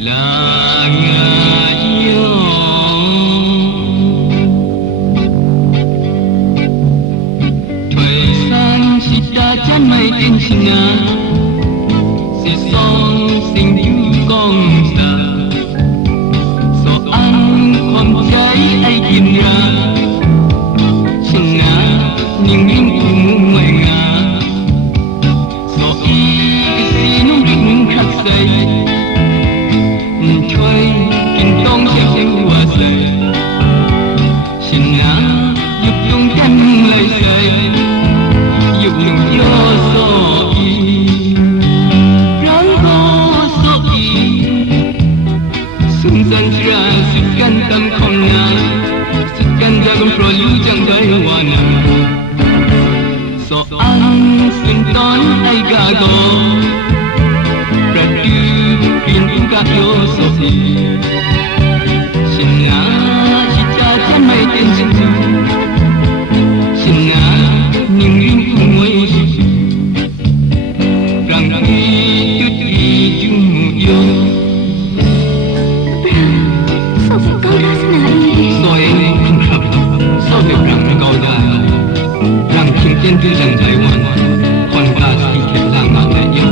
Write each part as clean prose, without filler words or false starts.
là ngài yêu. Thời gian chỉ đã chán mây tên chinh à, sẽ song sinh yêu con già. So ăn còn cháy ai tìm ra, chinh à nhưng những cụ mùng ngoài ngà. So y cái gì nung đựng khắc dày. Thôi kinh tông sẽ xem qua dày. Xin ngã dục tung chân lời dày. Dục lùng cho so y. Ráng có so y. Xuân dân ra sự căn tâm không ngã. Sự căn ra cũng pro lưu chẳng tới hoa nằm. So ăn xin đón ai gà gò. Gak yo sohi Singa Cita camai ten cinta Singa Ning ring umoi susu Rang kui tuti jumu yo. Sao phải câu ra thế này? Rồi em không khắp Sao việc rằng nó câu ra Rằng kim tiên tư rằng Đài Loan Còn ta chỉ thiệt là ngọn đại yêu.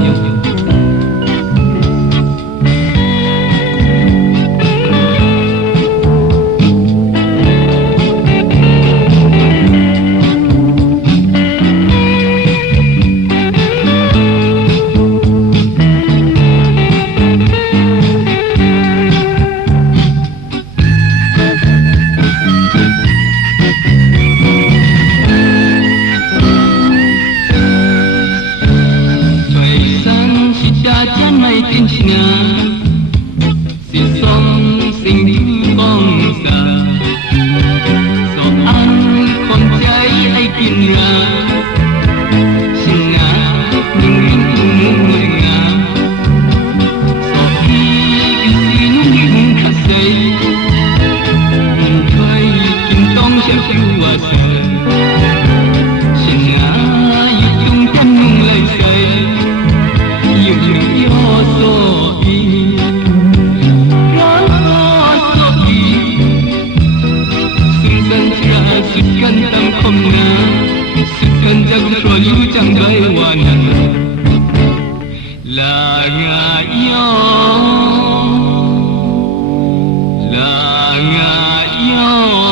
Là ngài yêu.